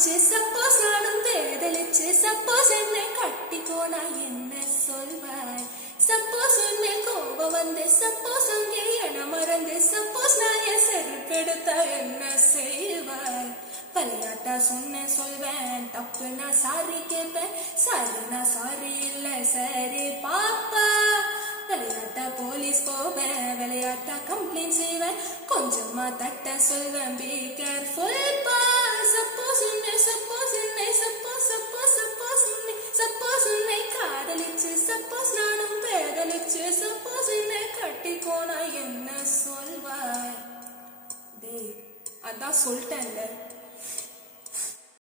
காதலிச்சு சப்போஸ் நானும் பேதலிச்சு சப்போஸ் என்னை கட்டிக்கோனா என்ன சொல்வாய்? சப்போஸ் உன்னை கோபம் வந்து சப்போஸ் அங்கே என மறந்து சப்போஸ் நான் என் செருப்பெடுத்தா என்ன செய்வாய்? விளையாட்டா சொன்ன சொல்வேன், தப்புனா சாரி கேட்பேன், சாரினா சாரி இல்ல சரி பாப்பா. விளையாட்டா போலீஸ் போவேன், விளையாட்டா கம்ப்ளைண்ட் செய்வேன், கொஞ்சமா தட்ட சொல்வேன் பி கேர்ஃபுல் பா. சப்போஸ் உன்னை சப்போஸ் உன்னை சப்போஸ் சப்போஸ் சப்போஸ் உன்னை சப்போஸ் உன்னை காதலிச்சு சப்போஸ் நானும் பேதலிச்சு சப்போஸ் உன்னை கட்டிக்கோனா என்ன சொல்வாய்? டேய் அதான் சொல்லிட்டேன்ல.